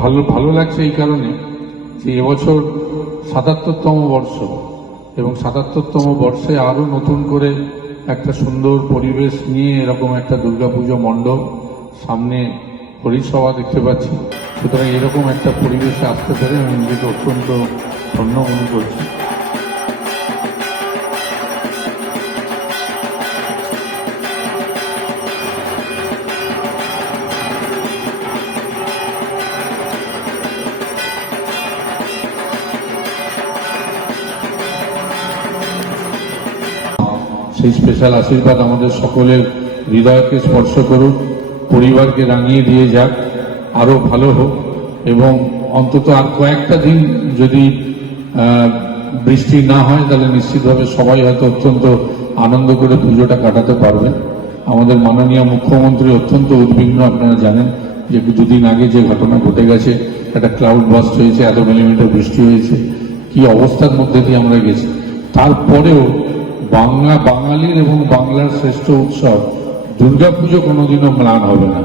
ভালো লাগছে এই কারণে যে এবছর ৭৭তম বর্ষ, এবং ৭৭তম বর্ষে আরো নতুন করে একটা সুন্দর পরিবেশ নিয়ে এরকম একটা দুর্গাপুজো মণ্ডপ, সামনে হরিসভা দেখতে পাচ্ছি। সুতরাং এরকম একটা পরিবেশে আসতে পেরে আমি নিজেকে অত্যন্ত ধন্য মনে করছি। সেই স্পেশাল আশীর্বাদ আমাদের সকলের হৃদয়কে স্পর্শ করুন, পরিবারকে রাঙিয়ে দিয়ে যাক, আরো ভালো হোক, এবং অন্তত আর কয়েকটা দিন যদি বৃষ্টি না হয় তাহলে নিশ্চিতভাবে সবাই হয়তো অত্যন্ত আনন্দ করে পুজোটা কাটাতে পারবেন। আমাদের মাননীয় মুখ্যমন্ত্রী অত্যন্ত উদ্বিগ্ন, আপনারা জানেন যে দুদিন আগে যে ঘটনা ঘটে গেছে, একটা ক্লাউড বাস্ট হয়েছে, এত মিলিমিটার বৃষ্টি হয়েছে, কি অবস্থার মধ্যে দিয়ে আমরা গেছি। তারপরেও বাঙালির এবং বাংলার শ্রেষ্ঠ উৎসব দুর্গাপুজো কোনোদিনও ম্লান হবে না।